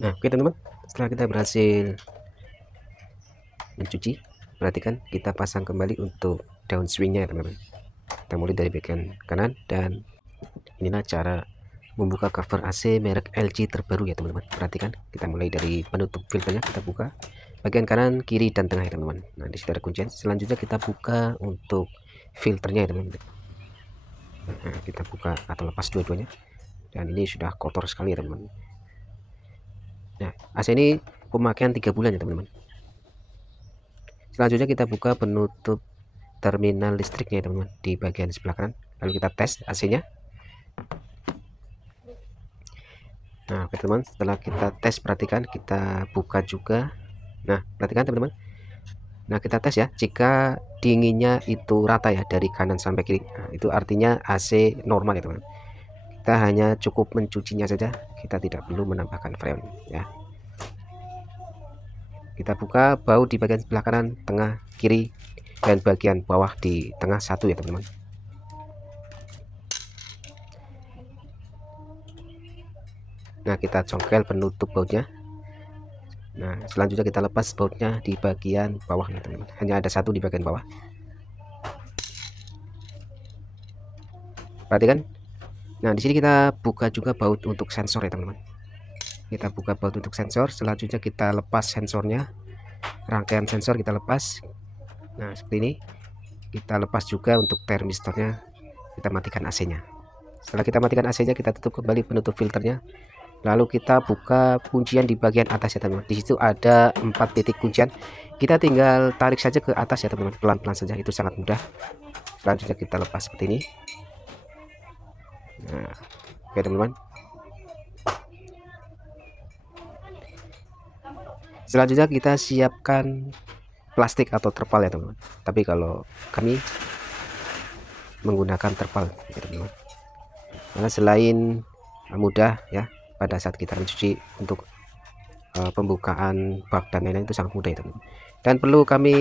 Nah, oke teman-teman, setelah kita berhasil mencuci, perhatikan kita pasang kembali untuk daun swingnya ya teman-teman. Kita mulai dari bagian kanan, dan inilah cara membuka cover AC merek LG terbaru ya teman-teman. Perhatikan, kita mulai dari penutup filternya, kita buka bagian kanan, kiri, dan tengah ya teman-teman. Nah, di situ ada kuncian. Selanjutnya kita buka untuk filternya ya teman-teman. Nah, kita buka atau lepas dua-duanya, dan ini sudah kotor sekali ya teman-teman. Nah, AC ini pemakaian 3 bulan ya teman-teman. Selanjutnya kita buka penutup terminal listriknya ya teman-teman, di bagian sebelah kanan. Lalu kita tes AC-nya. Nah, oke teman, setelah kita tes, perhatikan kita buka juga. Nah, perhatikan teman-teman. Nah, kita tes ya. Jika dinginnya itu rata ya dari kanan sampai kiri, nah, itu artinya AC normal ya teman-teman. Kita hanya cukup mencucinya saja, kita tidak perlu menambahkan freon ya. Kita buka baut di bagian sebelah kanan, tengah, kiri, dan bagian bawah di tengah satu ya teman-teman. Nah, kita congkel penutup bautnya. Nah, selanjutnya kita lepas bautnya di bagian bawah nih teman-teman. Hanya ada satu di bagian bawah. Perhatikan. Nah, di sini kita buka juga baut untuk sensor ya teman-teman. Kita buka baut untuk sensor. Selanjutnya kita lepas sensornya. Rangkaian sensor kita lepas. Nah, seperti ini. Kita lepas juga untuk termistornya. Kita matikan AC-nya. Setelah kita matikan AC-nya, kita tutup kembali penutup filternya. Lalu kita buka kuncian di bagian atas ya teman-teman. Di situ ada 4 titik kuncian. Kita tinggal tarik saja ke atas ya teman-teman, pelan-pelan saja, itu sangat mudah. Selanjutnya kita lepas seperti ini. Nah, oke teman-teman. Selanjutnya kita siapkan plastik atau terpal ya teman-teman. Tapi kalau kami menggunakan terpal ya teman-teman. Karena selain mudah ya pada saat kita mencuci, untuk pembukaan bak dan lain-lain itu sangat mudah ya teman-teman. Dan perlu kami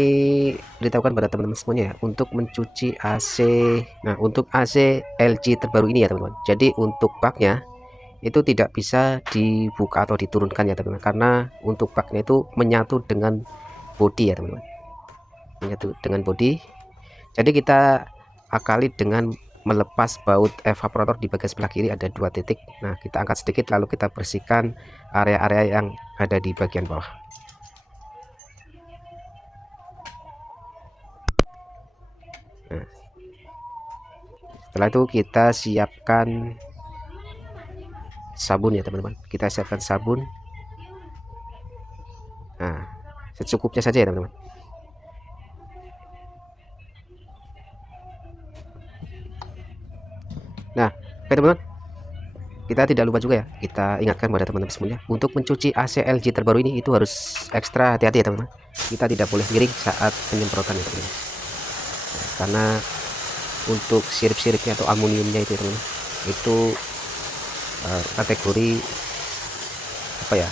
beritahukan pada teman-teman semuanya ya, untuk mencuci AC, nah untuk AC LG terbaru ini ya teman-teman, jadi untuk baknya itu tidak bisa dibuka atau diturunkan ya teman-teman, karena untuk baknya itu menyatu dengan bodi ya teman-teman, menyatu dengan bodi. Jadi kita akali dengan melepas baut evaporator di bagian sebelah kiri, ada 2 titik. Nah, kita angkat sedikit lalu kita bersihkan area-area yang ada di bagian bawah. Nah, setelah itu kita siapkan sabun ya teman-teman. Kita siapkan sabun. Nah, secukupnya saja ya teman-teman. Nah, oke teman-teman, kita tidak lupa juga ya, kita ingatkan pada teman-teman semuanya, untuk mencuci AC LG terbaru ini itu harus ekstra hati-hati ya teman-teman. Kita tidak boleh miring saat penyemprotan ya teman-teman. Nah, karena untuk sirip-siripnya atau aluminiumnya itu ya teman-teman, itu kategori apa ya,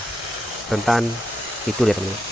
rentan tidur ya teman-teman.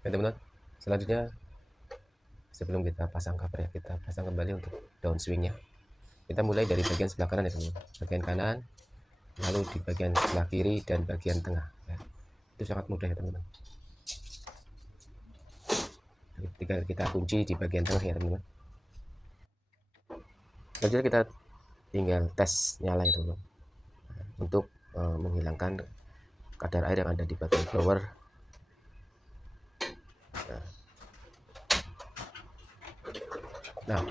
Ya teman-teman, selanjutnya sebelum kita pasang cover ya, kita pasang kembali untuk daun swingnya. Kita mulai dari bagian sebelah kanan ya teman-teman, bagian kanan, lalu di bagian sebelah kiri dan bagian tengah ya. Itu sangat mudah ya teman-teman. Tinggal kita kunci di bagian tengah ya teman-teman. Selanjutnya kita tinggal tes nyala ya teman-teman, untuk menghilangkan kadar air yang ada di bagian blower. Nah,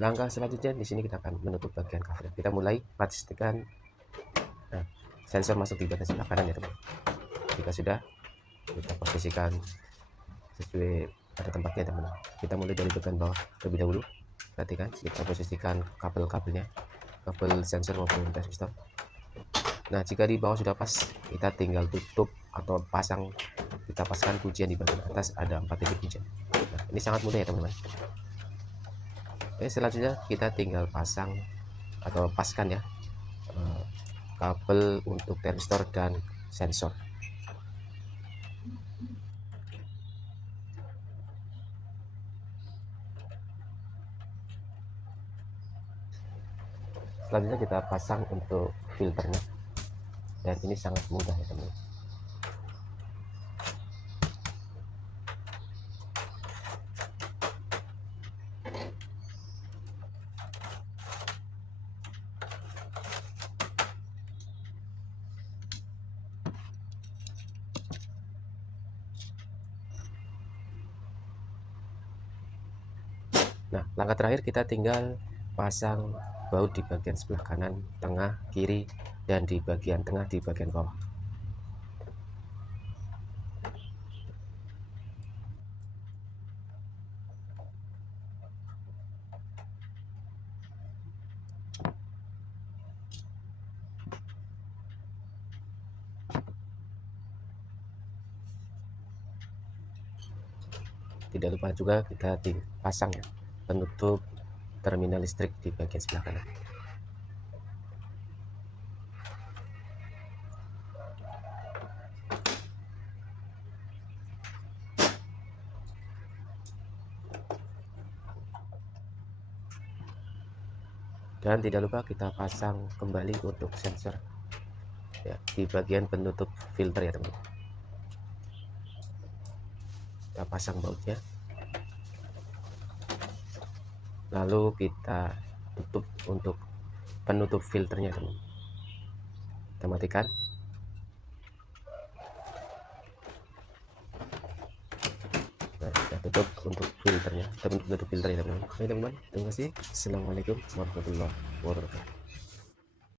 langkah selanjutnya di sini kita akan menutup bagian cover. Kita mulai pastikan sensor masuk di bagian sebelah kanan ya teman. Jika sudah, kita posisikan sesuai pada tempatnya teman. Kita mulai dari bagian bawah terlebih dahulu. Perhatikan, kita posisikan kabel-kabelnya, kabel sensor maupun resistor. Nah, jika di bawah sudah pas, kita tinggal tutup atau kita pasang kuncian di bagian atas, ada 4 titik kuncian. Nah, ini sangat mudah ya teman-teman. Oke, selanjutnya kita tinggal pasang atau paskan ya kabel untuk resistor dan sensor. Selanjutnya kita pasang untuk filternya, dan ini sangat mudah ya teman. Nah, langkah terakhir kita tinggal pasang baut di bagian sebelah kanan, tengah, kiri, dan di bagian tengah di bagian bawah. Tidak lupa juga kita pasang ya penutup terminal listrik di bagian sebelah kanan. Dan tidak lupa kita pasang kembali untuk sensor ya, di bagian penutup filter ya teman-teman. Kita pasang bautnya, lalu kita tutup untuk penutup filternya teman-teman. Kita matikan. Nah, kita tutup untuk filternya, penutup filternya teman-teman. Oke teman-teman, terima kasih. Assalamualaikum warahmatullahi wabarakatuh.